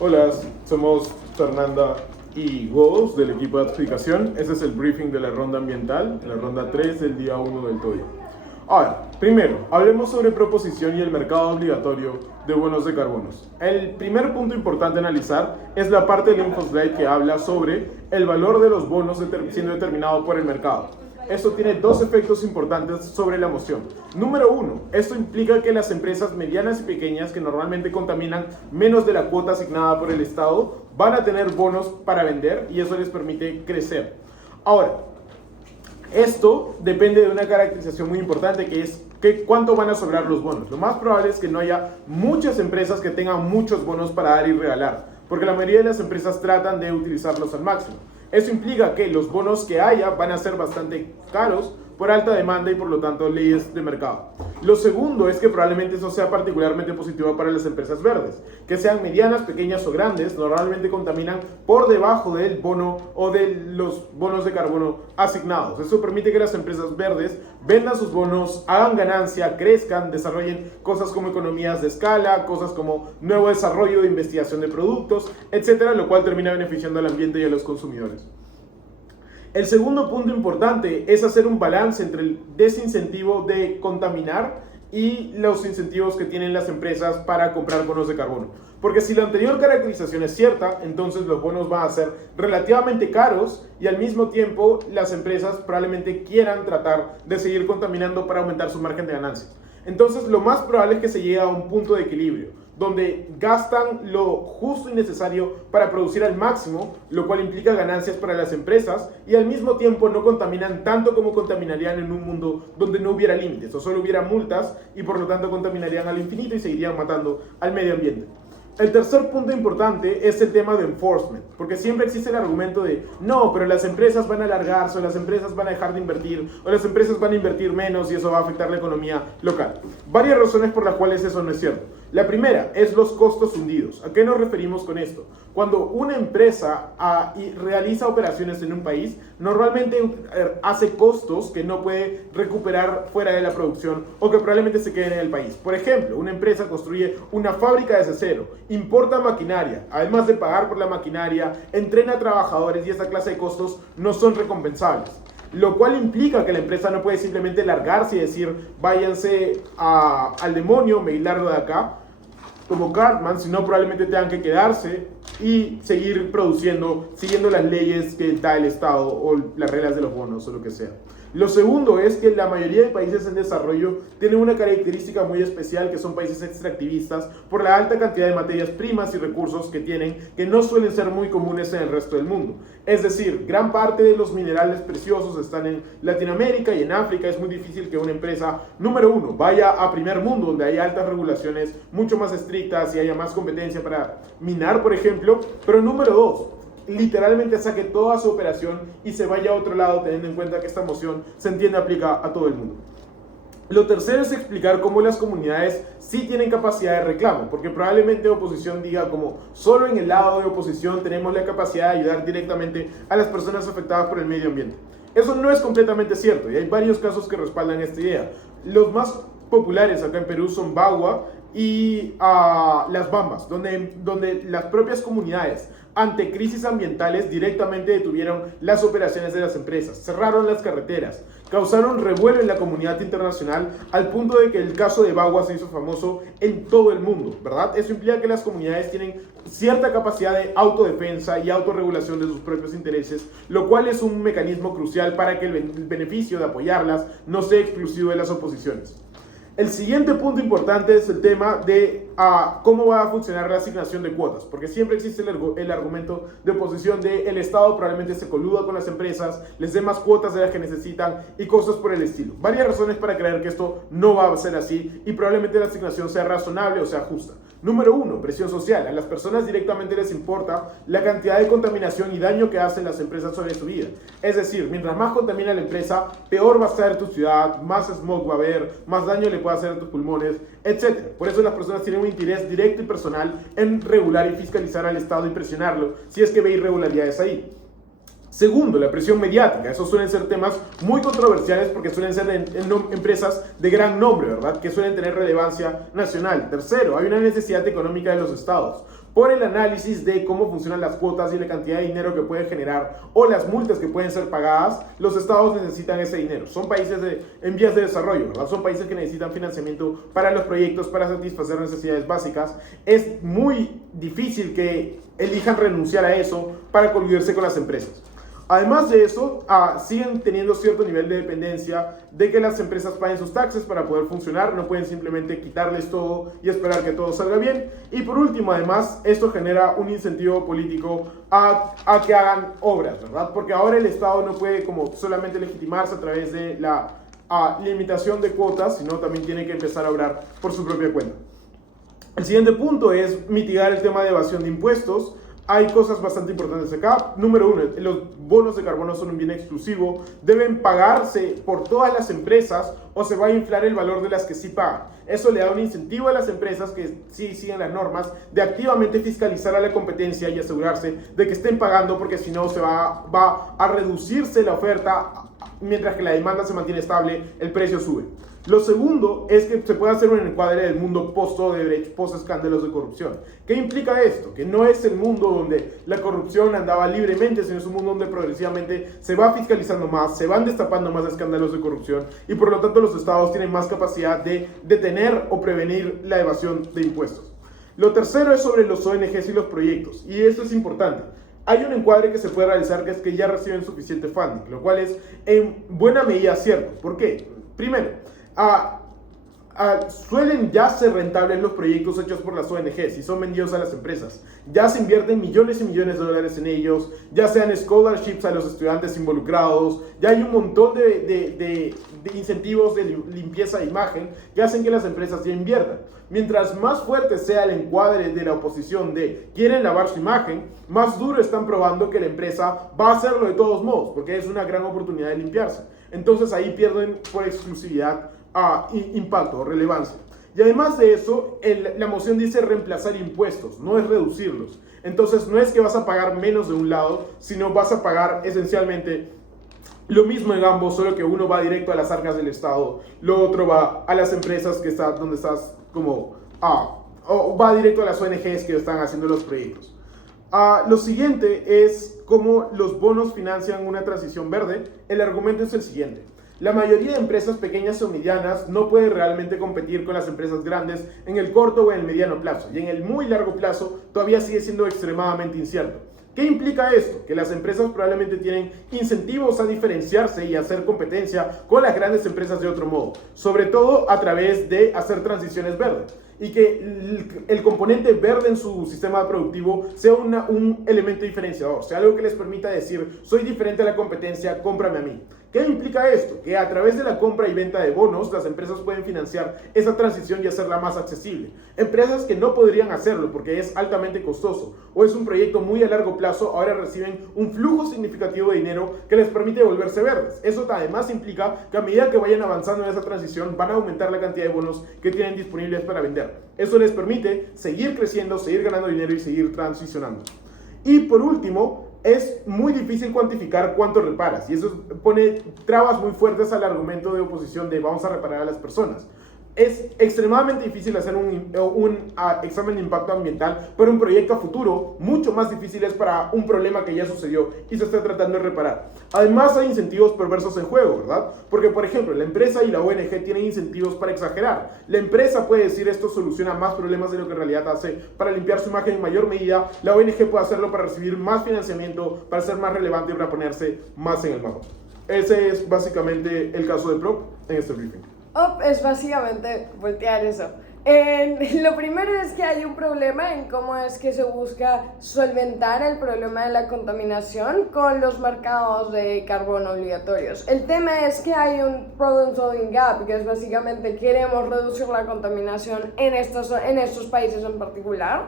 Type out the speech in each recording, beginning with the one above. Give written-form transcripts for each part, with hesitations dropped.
Hola, somos Fernanda y Godos del equipo de adjudicación. Este es el briefing de la ronda ambiental, la ronda 3 del día 1 del TOEIC. Ahora, primero, hablemos sobre proposición y el mercado obligatorio de bonos de carbonos. El primer punto importante a analizar es la parte del InfoSlide que habla sobre el valor de los bonos siendo determinado por el mercado. Esto tiene dos efectos importantes sobre la moción. Número uno, esto implica que las empresas medianas y pequeñas que normalmente contaminan menos de la cuota asignada por el Estado van a tener bonos para vender y eso les permite crecer. Ahora, esto depende de una caracterización muy importante que es cuánto van a sobrar los bonos. Lo más probable es que no haya muchas empresas que tengan muchos bonos para dar y regalar, porque la mayoría de las empresas tratan de utilizarlos al máximo. Eso implica que los bonos que haya van a ser bastante caros por alta demanda y por lo tanto leyes de mercado. Lo segundo es que probablemente eso sea particularmente positivo para las empresas verdes, que sean medianas, pequeñas o grandes, normalmente contaminan por debajo del bono o de los bonos de carbono asignados. Eso permite que las empresas verdes vendan sus bonos, hagan ganancia, crezcan, desarrollen cosas como economías de escala, cosas como nuevo desarrollo de investigación de productos, etcétera, lo cual termina beneficiando al ambiente y a los consumidores. El segundo punto importante es hacer un balance entre el desincentivo de contaminar y los incentivos que tienen las empresas para comprar bonos de carbono. Porque si la anterior caracterización es cierta, entonces los bonos van a ser relativamente caros y al mismo tiempo las empresas probablemente quieran tratar de seguir contaminando para aumentar su margen de ganancia. Entonces lo más probable es que se llegue a un punto de equilibrio, donde gastan lo justo y necesario para producir al máximo, lo cual implica ganancias para las empresas y al mismo tiempo no contaminan tanto como contaminarían en un mundo donde no hubiera límites o solo hubiera multas y por lo tanto contaminarían al infinito y seguirían matando al medio ambiente. El tercer punto importante es el tema de enforcement, porque siempre existe el argumento de no, pero las empresas van a alargarse o las empresas van a dejar de invertir o las empresas van a invertir menos y eso va a afectar la economía local. Varias razones por las cuales eso no es cierto. La primera es los costos hundidos. ¿A qué nos referimos con esto? Cuando una empresa realiza operaciones en un país, normalmente hace costos que no puede recuperar fuera de la producción o que probablemente se queden en el país. Por ejemplo, una empresa construye una fábrica desde cero, importa maquinaria, además de pagar por la maquinaria, entrena trabajadores y esa clase de costos no son recompensables. Lo cual implica que la empresa no puede simplemente largarse y decir váyanse al demonio, me largo de acá, como Cartman, sino probablemente tengan que quedarse y seguir produciendo, siguiendo las leyes que da el Estado o las reglas de los bonos o lo que sea. Lo segundo es que la mayoría de países en desarrollo tienen una característica muy especial, que son países extractivistas por la alta cantidad de materias primas y recursos que tienen, que no suelen ser muy comunes en el resto del mundo. Es decir, gran parte de los minerales preciosos están en Latinoamérica y en África. Es muy difícil que una empresa, número uno, vaya a primer mundo, donde hay altas regulaciones mucho más estrictas y haya más competencia para minar, por ejemplo, pero número dos, literalmente saque toda su operación y se vaya a otro lado, teniendo en cuenta que esta moción se entiende aplica a todo el mundo. Lo tercero es explicar cómo las comunidades sí tienen capacidad de reclamo, porque probablemente oposición diga como solo en el lado de oposición tenemos la capacidad de ayudar directamente a las personas afectadas por el medio ambiente. Eso no es completamente cierto y hay varios casos que respaldan esta idea. Los más populares acá en Perú son Bagua y Las Bambas, donde las propias comunidades ante crisis ambientales directamente detuvieron las operaciones de las empresas, cerraron las carreteras, causaron revuelo en la comunidad internacional al punto de que el caso de Bagua se hizo famoso en todo el mundo, ¿verdad? Eso implica que las comunidades tienen cierta capacidad de autodefensa y autorregulación de sus propios intereses, lo cual es un mecanismo crucial para que el beneficio de apoyarlas no sea exclusivo de las oposiciones. El siguiente punto importante es el tema de cómo va a funcionar la asignación de cuotas, porque siempre existe el argumento de oposición de el Estado probablemente se coluda con las empresas, les dé más cuotas de las que necesitan y cosas por el estilo. Varias razones para creer que esto no va a ser así y probablemente la asignación sea razonable o sea justa. Número uno, presión social. A las personas directamente les importa la cantidad de contaminación y daño que hacen las empresas sobre su vida. Es decir, mientras más contamina la empresa, peor va a estar tu ciudad, más smog va a haber, más daño le puede hacer a tus pulmones, etc. Por eso las personas tienen un interés directo y personal en regular y fiscalizar al Estado y presionarlo si es que ve irregularidades ahí. Segundo, la presión mediática. Esos suelen ser temas muy controversiales porque suelen ser en empresas de gran nombre, ¿verdad? Que suelen tener relevancia nacional. Tercero, hay una necesidad económica de los estados. por el análisis de cómo funcionan las cuotas y la cantidad de dinero que puede generar o las multas que pueden ser pagadas, los estados necesitan ese dinero. Son países en vías de desarrollo, ¿verdad? Son países que necesitan financiamiento para los proyectos, para satisfacer necesidades básicas. Es muy difícil que elijan renunciar a eso para coludirse con las empresas. Además de eso, siguen teniendo cierto nivel de dependencia de que las empresas paguen sus taxes para poder funcionar. No pueden simplemente quitarles todo y esperar que todo salga bien. Y por último, además, esto genera un incentivo político a que hagan obras, ¿verdad? Porque ahora el Estado no puede como solamente legitimarse a través de la limitación de cuotas, sino también tiene que empezar a obrar por su propia cuenta. El siguiente punto es mitigar el tema de evasión de impuestos. Hay cosas bastante importantes acá. Número uno, los bonos de carbono son un bien exclusivo. Deben pagarse por todas las empresas o se va a inflar el valor de las que sí pagan. Eso le da un incentivo a las empresas que sí siguen las normas de activamente fiscalizar a la competencia y asegurarse de que estén pagando, porque si no se va a reducirse la oferta, mientras que la demanda se mantiene estable, el precio sube. Lo segundo es que se puede hacer un encuadre del mundo post-Odebrecht, post-escándalos de corrupción. ¿Qué implica esto? Que no es el mundo donde la corrupción andaba libremente, sino es un mundo donde progresivamente se va fiscalizando más, se van destapando más escándalos de corrupción y por lo tanto los estados tienen más capacidad de detener o prevenir la evasión de impuestos. Lo tercero es sobre los ONGs y los proyectos, y esto es importante. Hay un encuadre que se puede realizar, que es que ya reciben suficiente funding, lo cual es en buena medida cierto. ¿Por qué? Primero, suelen ya ser rentables los proyectos hechos por las ONGs y son vendidos a las empresas. Ya se invierten millones y millones de dólares en ellos, ya sean scholarships a los estudiantes involucrados, ya hay un montón de incentivos de limpieza de imagen que hacen que las empresas ya inviertan. Mientras más fuerte sea el encuadre de la oposición de quieren lavar su imagen, más duro están probando que la empresa va a hacerlo de todos modos, porque es una gran oportunidad de limpiarse. Entonces ahí pierden por exclusividad impacto o relevancia. Y además de eso, la moción dice reemplazar impuestos, no es reducirlos. Entonces no es que vas a pagar menos de un lado, sino vas a pagar esencialmente lo mismo en ambos, solo que uno va directo a las arcas del Estado, lo otro va a las empresas que están donde estás como o va directo a las ONGs que están haciendo los proyectos. Lo siguiente es cómo los bonos financian una transición verde. El argumento es el siguiente: la mayoría de empresas pequeñas o medianas no pueden realmente competir con las empresas grandes en el corto o en el mediano plazo, y en el muy largo plazo todavía sigue siendo extremadamente incierto. ¿Qué implica esto? Que las empresas probablemente tienen incentivos a diferenciarse y hacer competencia con las grandes empresas de otro modo, sobre todo a través de hacer transiciones verdes, y que el componente verde en su sistema productivo sea un elemento diferenciador, sea algo que les permita decir: soy diferente a la competencia, cómprame a mí. ¿Qué implica esto? Que a través de la compra y venta de bonos, las empresas pueden financiar esa transición y hacerla más accesible. Empresas que no podrían hacerlo porque es altamente costoso o es un proyecto muy a largo plazo, ahora reciben un flujo significativo de dinero que les permite volverse verdes. Eso además implica que a medida que vayan avanzando en esa transición, van a aumentar la cantidad de bonos que tienen disponibles para vender. Eso les permite seguir creciendo, seguir ganando dinero y seguir transicionando. Y por último, es muy difícil cuantificar cuánto reparas, y eso pone trabas muy fuertes al argumento de oposición de vamos a reparar a las personas. Es extremadamente difícil hacer un examen de impacto ambiental para un proyecto a futuro, mucho más difícil es para un problema que ya sucedió y se está tratando de reparar. Además hay incentivos perversos en juego, ¿verdad? Porque por ejemplo, la empresa y la ONG tienen incentivos para exagerar. La empresa puede decir esto soluciona más problemas de lo que en realidad hace para limpiar su imagen en mayor medida. La ONG puede hacerlo para recibir más financiamiento, para ser más relevante y para ponerse más en el mapa. Ese es básicamente el caso de PROP en este briefing. Es básicamente voltear eso. Lo primero es que hay un problema en cómo es que se busca solventar el problema de la contaminación con los mercados de carbono obligatorios. El tema es que hay un problem solving gap, que es básicamente queremos reducir la contaminación en estos países en particular,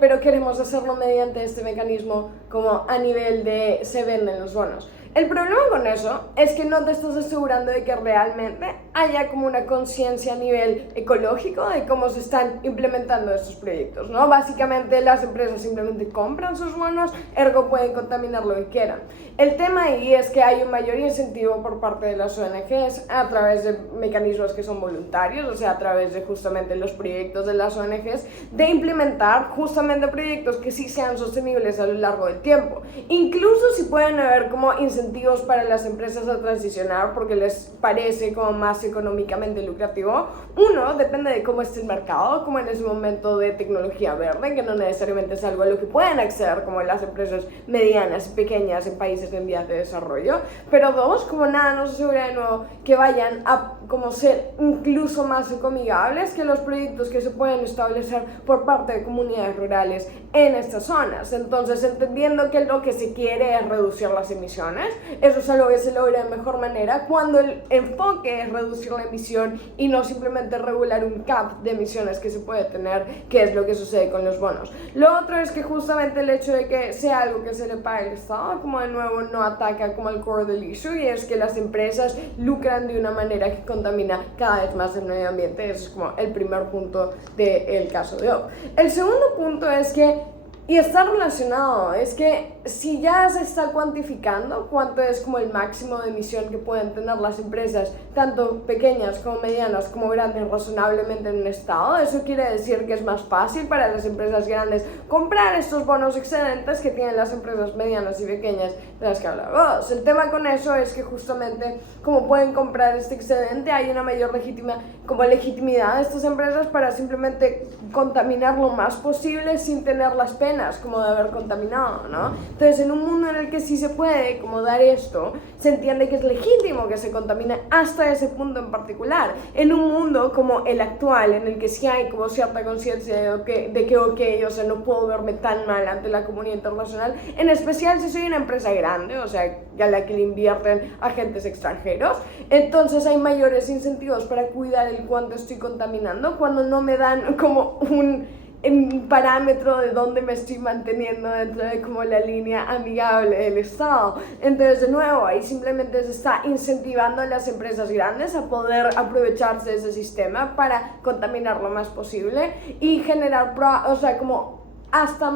pero queremos hacerlo mediante este mecanismo como a nivel de se venden los bonos. El problema con eso es que no te estás asegurando de que realmente haya como una conciencia a nivel ecológico de cómo se están implementando estos proyectos, ¿no? Básicamente las empresas simplemente compran sus bonos, ergo pueden contaminar lo que quieran. El tema ahí es que hay un mayor incentivo por parte de las ONGs a través de mecanismos que son voluntarios, o sea, a través de justamente los proyectos de las ONGs, de implementar justamente proyectos que sí sean sostenibles a lo largo del tiempo. Incluso si pueden haber como incentivos para las empresas a transicionar porque les parece como más económicamente lucrativo. Uno, depende de cómo esté el mercado, como en ese momento de tecnología verde, que no necesariamente es algo a lo que pueden acceder como las empresas medianas y pequeñas en países en vías de desarrollo. Pero dos, como nada nos asegura de nuevo que vayan a como ser incluso más ecoamigables que los proyectos que se pueden establecer por parte de comunidades rurales en estas zonas. Entonces, entendiendo que lo que se quiere es reducir las emisiones, eso es algo que se logra de mejor manera cuando el enfoque es reducir la emisión y no simplemente regular un cap de emisiones que se puede tener, que es lo que sucede con los bonos. Lo otro es que justamente el hecho de que sea algo que se le pague al Estado, como de nuevo no ataca como el core del issue, y es que las empresas lucran de una manera que contamina cada vez más el medio ambiente. Ese es como el primer punto del caso de OP. El segundo punto es que, y está relacionado, es que si ya se está cuantificando cuánto es como el máximo de emisión que pueden tener las empresas, tanto pequeñas como medianas como grandes, razonablemente en un estado, eso quiere decir que es más fácil para las empresas grandes comprar estos bonos excedentes que tienen las empresas medianas y pequeñas de las que hablamos. El tema con eso es que justamente como pueden comprar este excedente, hay una mayor legitimidad de estas empresas para simplemente contaminar lo más posible sin tener las penas como de haber contaminado, ¿no? Entonces, en un mundo en el que sí se puede como dar esto, se entiende que es legítimo que se contamine hasta ese punto en particular. En un mundo como el actual, en el que sí hay como cierta conciencia de que, o sea, no puedo verme tan mal ante la comunidad internacional, en especial si soy una empresa grande, o sea, a la que le invierten agentes extranjeros, entonces hay mayores incentivos para cuidar el cuánto estoy contaminando cuando no me dan como un parámetro de dónde me estoy manteniendo dentro de como la línea amigable del Estado. Entonces, de nuevo, ahí simplemente se está incentivando a las empresas grandes a poder aprovecharse de ese sistema para contaminar lo más posible y generar, o sea, como hasta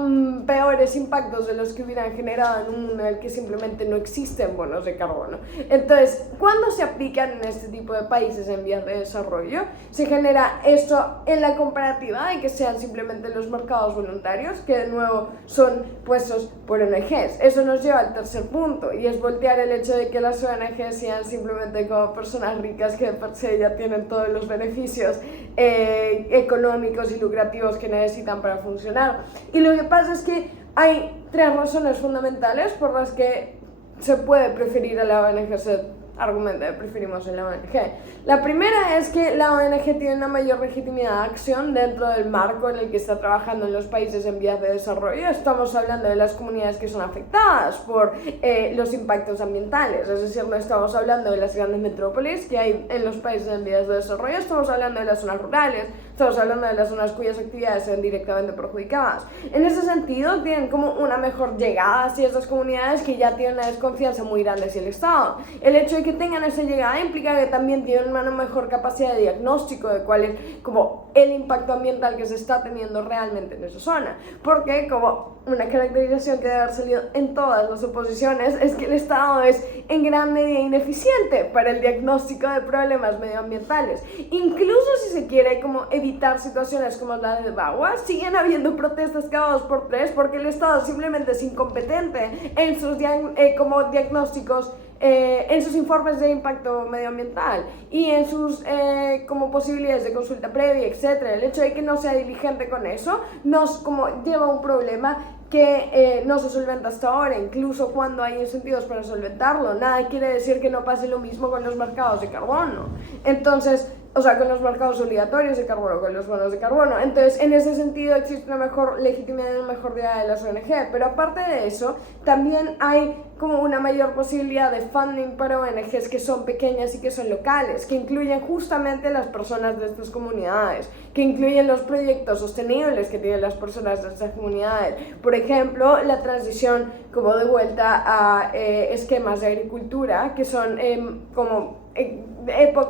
peores impactos de los que hubieran generado en un mundo en el que simplemente no existen bonos de carbono. Entonces, cuando se aplican en este tipo de países en vías de desarrollo, se genera esto en la comparativa de que sean simplemente los mercados voluntarios, que de nuevo son puestos por ONGs. Eso nos lleva al tercer punto, y es voltear el hecho de que las ONGs sean simplemente como personas ricas que de per se ya tienen todos los beneficios económicos y lucrativos que necesitan para funcionar. Y lo que pasa es que hay tres razones fundamentales por las que se puede preferir a la ONG, argumento de preferimos en la ONG. La primera es que la ONG tiene una mayor legitimidad de acción dentro del marco en el que está trabajando en los países en vías de desarrollo. Estamos hablando de las comunidades que son afectadas por los impactos ambientales, es decir, no estamos hablando de las grandes metrópolis que hay en los países en vías de desarrollo, estamos hablando de las zonas rurales, estamos hablando de las zonas cuyas actividades sean directamente perjudicadas. En ese sentido, tienen como una mejor llegada hacia esas comunidades que ya tienen una desconfianza muy grande hacia el Estado. El hecho de que tengan esa llegada implica que también tienen una mejor capacidad de diagnóstico de cuál es como el impacto ambiental que se está teniendo realmente en esa zona, porque como una caracterización que debe haber salido en todas las oposiciones es que el Estado es en gran medida ineficiente para el diagnóstico de problemas medioambientales. Incluso si se quiere como evitar situaciones como la de Bagua, siguen habiendo protestas cada 2 por 3 porque el Estado simplemente es incompetente en sus como diagnósticos, en sus informes de impacto medioambiental y en sus como posibilidades de consulta previa, etc. El hecho de que no sea diligente con eso nos como lleva a un problema que no se solventa hasta ahora, incluso cuando hay incentivos para solventarlo. Nada quiere decir que no pase lo mismo con los mercados de carbono. Entonces, o sea, con los mercados obligatorios de carbono, con los bonos de carbono. Entonces, en ese sentido existe una mejor legitimidad y una mejor idea de las ONG, pero aparte de eso, también hay como una mayor posibilidad de funding para ONGs que son pequeñas y que son locales, que incluyen justamente las personas de estas comunidades, que incluyen los proyectos sostenibles que tienen las personas de estas comunidades. Por ejemplo, la transición como de vuelta a esquemas de agricultura que son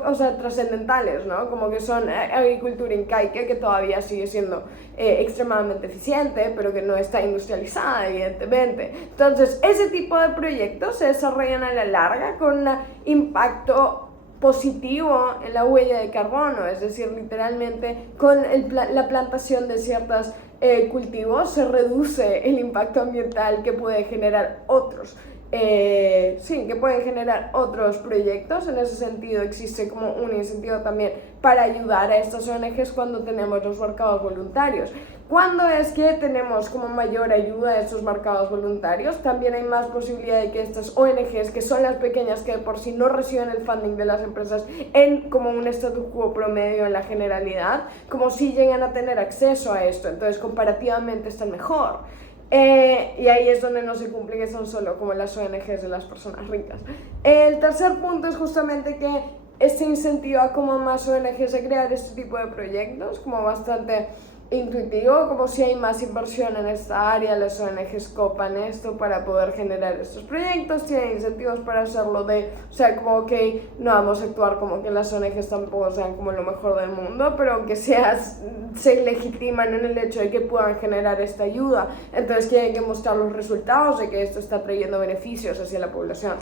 o sea, trascendentales, ¿no? Como que son agricultura incaica, que todavía sigue siendo extremadamente eficiente, pero que no está industrializada, evidentemente. Entonces, ese tipo de proyectos se desarrollan a la larga con un impacto positivo en la huella de carbono, es decir, literalmente con la plantación de ciertos cultivos se reduce el impacto ambiental que puede generar otros. Que pueden generar otros proyectos. En ese sentido existe como un incentivo también para ayudar a estas ONGs cuando tenemos los mercados voluntarios. Cuando es que tenemos como mayor ayuda a estos mercados voluntarios, también hay más posibilidad de que estas ONGs, que son las pequeñas que de por sí no reciben el funding de las empresas en como un status quo promedio en la generalidad, como si llegan a tener acceso a esto, entonces comparativamente están mejor. Y ahí es donde no se cumple que son solo como las ONGs de las personas ricas. El tercer punto es justamente que este incentiva como más ONGs a crear este tipo de proyectos, como bastante intuitivo, como si hay más inversión en esta área, las ONGs copan esto para poder generar estos proyectos, tienen incentivos para hacerlo o sea, como que no vamos a actuar como que las ONGs tampoco sean como lo mejor del mundo, pero aunque se legitiman en el hecho de que puedan generar esta ayuda, entonces tienen que mostrar los resultados de que esto está trayendo beneficios hacia la población.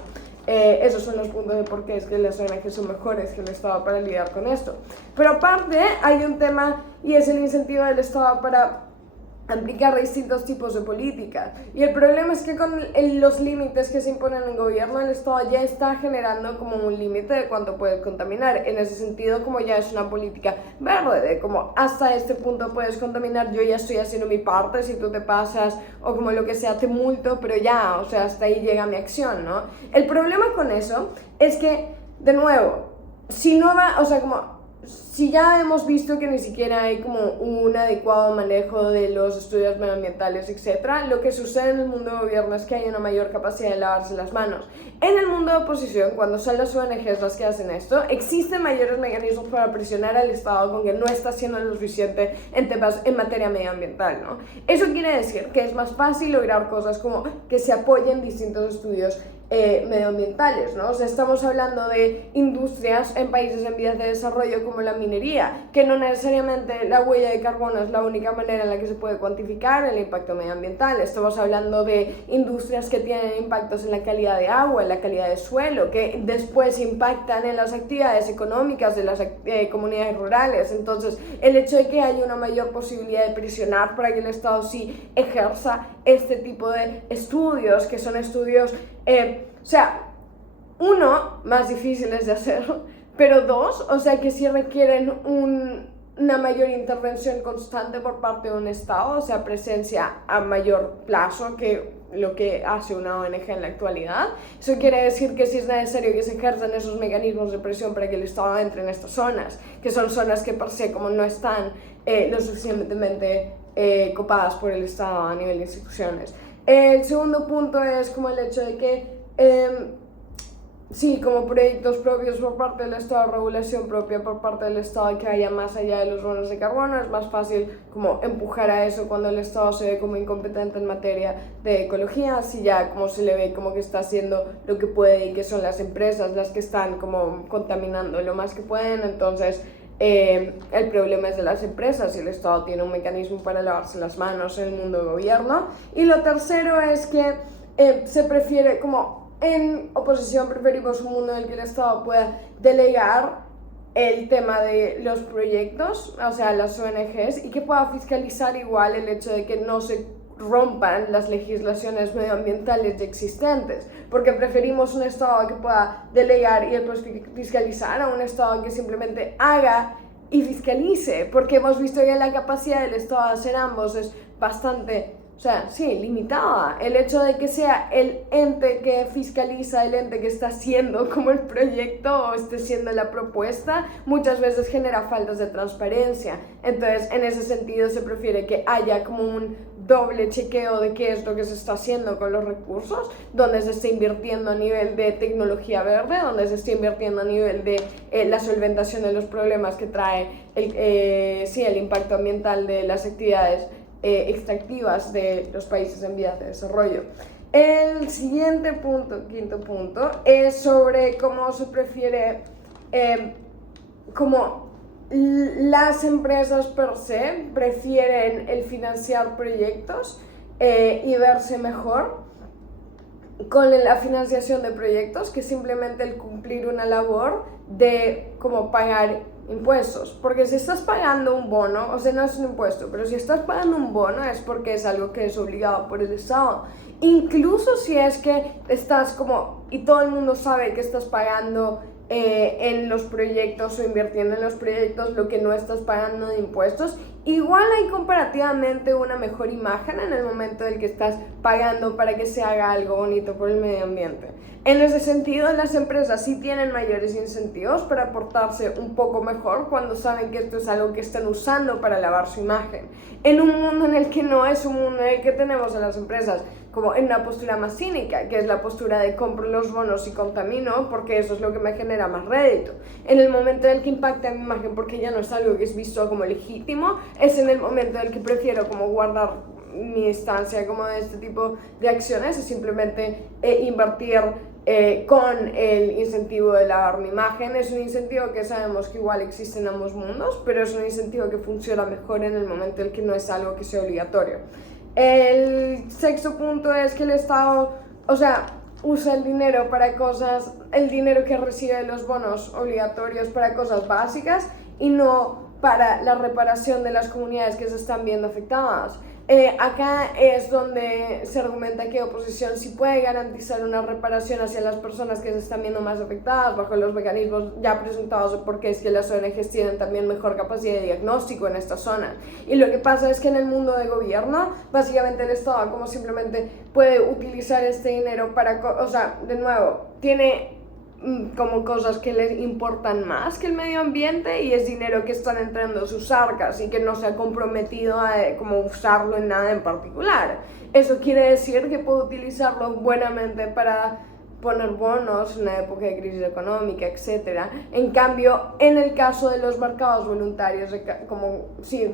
Esos son los puntos de por qué es que las ONG son mejores que el Estado para lidiar con esto. Pero aparte hay un tema y es el incentivo del Estado para aplicar distintos tipos de políticas. Y el problema es que con los límites que se imponen en el gobierno, el Estado ya está generando como un límite de cuánto puedes contaminar. En ese sentido, como ya es una política verde, de como hasta este punto puedes contaminar, yo ya estoy haciendo mi parte, si tú te pasas o como lo que sea, te multo, pero ya, o sea, hasta ahí llega mi acción, ¿no? El problema con eso es que, de nuevo, si no va, o sea, como si ya hemos visto que ni siquiera hay como un adecuado manejo de los estudios medioambientales, etc., lo que sucede en el mundo de gobierno es que hay una mayor capacidad de lavarse las manos. En el mundo de oposición, cuando son las ONGs las que hacen esto, existen mayores mecanismos para presionar al Estado con que no está haciendo lo suficiente en materia medioambiental, ¿no? Eso quiere decir que es más fácil lograr cosas como que se apoyen distintos estudios medioambientales, ¿no? O sea, estamos hablando de industrias en países en vías de desarrollo como la minería, que no necesariamente la huella de carbono es la única manera en la que se puede cuantificar el impacto medioambiental. Estamos hablando de industrias que tienen impactos en la calidad de agua, en la calidad de suelo, que después impactan en las actividades económicas de las comunidades rurales. Entonces, el hecho de que haya una mayor posibilidad de presionar para que el Estado sí ejerza este tipo de estudios, que son estudios uno, más difíciles de hacer, pero dos, o sea, que sí requieren una mayor intervención constante por parte de un Estado, o sea, presencia a mayor plazo que lo que hace una ONG en la actualidad. Eso quiere decir que sí es necesario que se ejerzan esos mecanismos de presión para que el Estado entre en estas zonas, que son zonas que per se como no están lo suficientemente copadas por el Estado a nivel de instituciones. El segundo punto es como el hecho de que como proyectos propios por parte del Estado, regulación propia por parte del Estado que haya más allá de los bonos de carbono, es más fácil como empujar a eso cuando el Estado se ve como incompetente en materia de ecología, así ya como se le ve como que está haciendo lo que puede y que son las empresas las que están como contaminando lo más que pueden. Entonces el problema es de las empresas y el Estado tiene un mecanismo para lavarse las manos en el mundo de gobierno. Y lo tercero es que se prefiere, como en oposición preferimos un mundo en el que el Estado pueda delegar el tema de los proyectos, o sea, las ONGs, y que pueda fiscalizar igual el hecho de que no se rompan las legislaciones medioambientales ya existentes, porque preferimos un Estado que pueda delegar y después fiscalizar a un Estado que simplemente haga y fiscalice, porque hemos visto que la capacidad del Estado de hacer ambos es bastante sea, sí, limitada. El hecho de que sea el ente que fiscaliza, el ente que está haciendo como el proyecto o esté siendo la propuesta, muchas veces genera faltas de transparencia. Entonces, en ese sentido, se prefiere que haya como un doble chequeo de qué es lo que se está haciendo con los recursos, donde se está invirtiendo a nivel de tecnología verde, donde se está invirtiendo a nivel de la solventación de los problemas que trae el impacto ambiental de las actividades extractivas de los países en vías de desarrollo. El siguiente punto, quinto punto, es sobre cómo se prefiere, cómo las empresas per se prefieren el financiar proyectos y verse mejor con la financiación de proyectos que simplemente el cumplir una labor de como pagar impuestos, porque si estás pagando un bono, o sea, no es un impuesto, pero si estás pagando un bono es porque es algo que es obligado por el Estado, incluso si es que estás como, y todo el mundo sabe que estás pagando en los proyectos o invirtiendo en los proyectos lo que no estás pagando de impuestos, igual hay comparativamente una mejor imagen en el momento en el que estás pagando para que se haga algo bonito por el medio ambiente. En ese sentido, las empresas sí tienen mayores incentivos para portarse un poco mejor cuando saben que esto es algo que están usando para lavar su imagen. En un mundo en el que no es un mundo en el que tenemos a las empresas como en una postura más cínica, que es la postura de compro los bonos y contamino porque eso es lo que me genera más rédito. En el momento en el que impacta mi imagen porque ya no es algo que es visto como legítimo, es en el momento en el que prefiero como guardar mi instancia como de este tipo de acciones y simplemente invertir con el incentivo de lavar mi imagen. Es un incentivo que sabemos que igual existe en ambos mundos, pero es un incentivo que funciona mejor en el momento en el que no es algo que sea obligatorio. El sexto punto es que el Estado, o sea, usa el dinero para cosas, el dinero que recibe de los bonos obligatorios para cosas básicas y no para la reparación de las comunidades que se están viendo afectadas. Acá es donde se argumenta que oposición sí puede garantizar una reparación hacia las personas que se están viendo más afectadas bajo los mecanismos ya presentados, porque es que las ONGs tienen también mejor capacidad de diagnóstico en esta zona. Y lo que pasa es que en el mundo de gobierno, básicamente el Estado como simplemente puede utilizar este dinero para, o sea, de nuevo, tiene como cosas que les importan más que el medio ambiente y es dinero que están entrando a sus arcas y que no se ha comprometido a como usarlo en nada en particular. Eso quiere decir que puede utilizarlo buenamente para poner bonos en una época de crisis económica, etc. En cambio, en el caso de los mercados voluntarios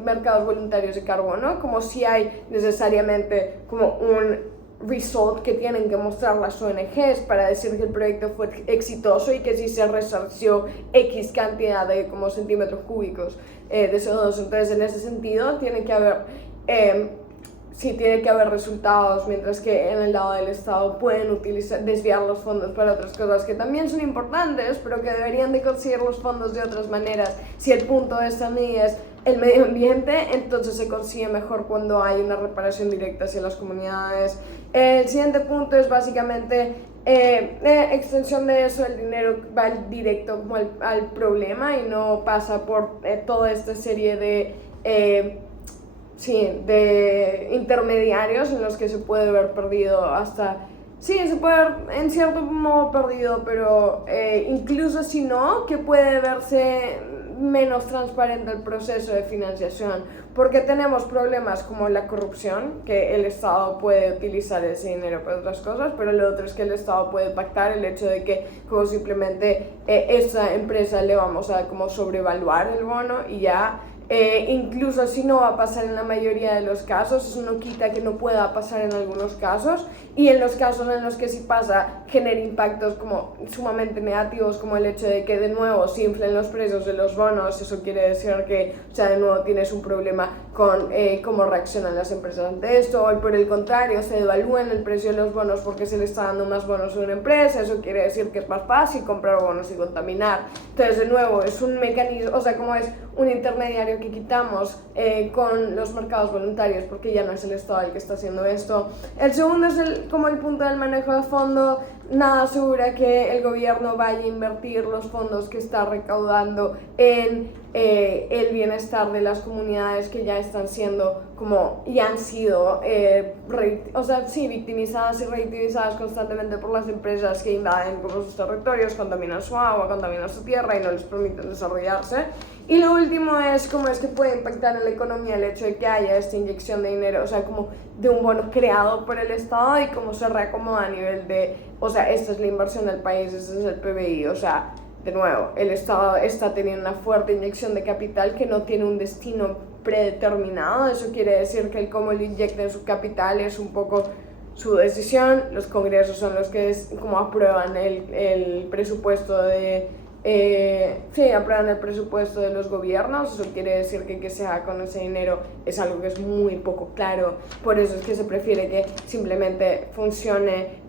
mercados voluntarios de carbono, como si hay necesariamente como un result que tienen que mostrar las ONGs para decir que el proyecto fue exitoso y que sí se resarció X cantidad de como centímetros cúbicos de CO2. Entonces, en ese sentido, tiene que haber resultados, mientras que en el lado del Estado pueden desviar los fondos para otras cosas que también son importantes, pero que deberían de conseguir los fondos de otras maneras. Si el punto de esta medida es el medio ambiente, entonces se consigue mejor cuando hay una reparación directa hacia las comunidades. El siguiente punto es básicamente extensión de eso, el dinero va directo como al problema y no pasa por toda esta serie de intermediarios en los que se puede ver perdido hasta... Sí, se puede ver en cierto modo perdido, pero incluso si no, que puede verse menos transparente el proceso de financiación, porque tenemos problemas como la corrupción, que el Estado puede utilizar ese dinero para otras cosas, pero lo otro es que el Estado puede pactar el hecho de que como simplemente esa empresa le vamos a como sobrevaluar el bono y ya. Incluso si no va a pasar en la mayoría de los casos, eso no quita que no pueda pasar en algunos casos, y en los casos en los que sí pasa genera impactos como sumamente negativos, como el hecho de que de nuevo se inflen los precios de los bonos. Eso quiere decir que, o sea, de nuevo tienes un problema con cómo reaccionan las empresas ante esto, o por el contrario se devalúan el precio de los bonos porque se le está dando más bonos a una empresa. Eso quiere decir que es más fácil comprar bonos y contaminar. Entonces, de nuevo, es un mecanismo, o sea, como es un intermediario que quitamos con los mercados voluntarios, porque ya no es el Estado el que está haciendo esto. El segundo es como el punto del manejo de fondo. nada asegura que el gobierno vaya a invertir los fondos que está recaudando en el bienestar de las comunidades que ya están siendo como y han sido victimizadas y revictimizadas constantemente por las empresas que invaden como sus territorios, contaminan su agua, contaminan su tierra y no les permiten desarrollarse. Y lo último es cómo es que puede impactar en la economía el hecho de que haya esta inyección de dinero, o sea, como de un bono creado por el Estado y cómo se reacomoda a nivel de, o sea, esta es la inversión del país, este es el PBI, o sea, de nuevo, el Estado está teniendo una fuerte inyección de capital que no tiene un destino predeterminado. Eso quiere decir que el cómo le inyecten su capital es un poco su decisión. Los congresos son los que como aprueban el presupuesto de aprueban el presupuesto de los gobiernos. Eso quiere decir que se haga con ese dinero es algo que es muy poco claro. Por eso es que se prefiere que simplemente funcione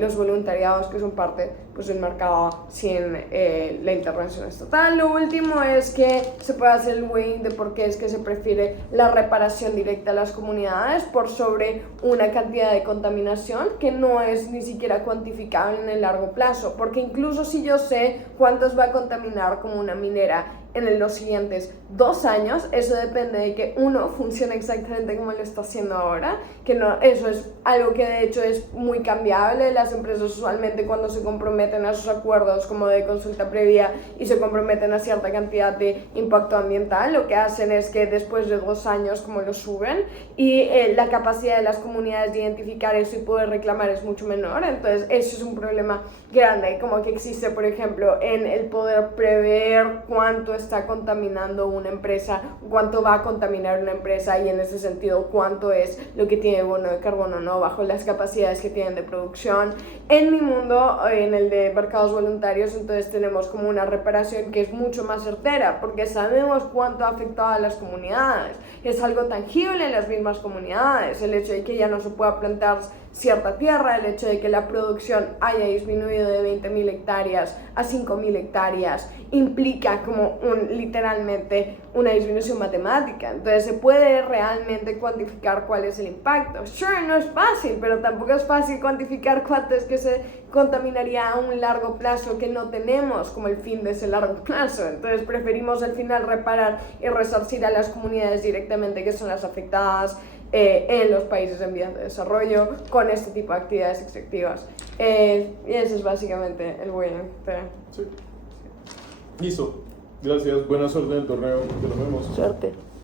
los voluntariados, que son parte pues, del mercado sin la intervención estatal. Lo último es que se puede hacer el weighing de por qué es que se prefiere la reparación directa a las comunidades por sobre una cantidad de contaminación que no es ni siquiera cuantificable en el largo plazo, porque incluso si yo sé cuántos va a contaminar como una minera en los siguientes 2 años, eso depende de que uno funcione exactamente como lo está haciendo ahora, que no, eso es algo que de hecho es muy cambiable. Las empresas usualmente cuando se comprometen a sus acuerdos como de consulta previa y se comprometen a cierta cantidad de impacto ambiental, lo que hacen es que después de 2 años como lo suben y la capacidad de las comunidades de identificar eso y poder reclamar es mucho menor. Entonces eso es un problema grande, como que existe por ejemplo en el poder prever cuánto está contaminando una empresa, cuánto va a contaminar una empresa y en ese sentido cuánto es lo que tiene bono de carbono, ¿no? Bajo las capacidades que tienen de producción. En mi mundo, en el de mercados voluntarios, entonces tenemos como una reparación que es mucho más certera porque sabemos cuánto ha afectado a las comunidades. Es algo tangible en las mismas comunidades, el hecho de que ya no se pueda plantar cierta tierra, el hecho de que la producción haya disminuido de 20.000 hectáreas a 5.000 hectáreas implica como literalmente una disminución matemática. Entonces se puede realmente cuantificar cuál es el impacto. Sure, no es fácil, pero tampoco es fácil cuantificar cuánto es que se contaminaría a un largo plazo que no tenemos como el fin de ese largo plazo. Entonces preferimos al final reparar y resarcir a las comunidades directamente que son las afectadas en los países en vías de desarrollo con este tipo de actividades extractivas. Y ese es básicamente el bueno. Sí. Listo. Gracias. Buena suerte en el torneo. Te lo vemos. Suerte.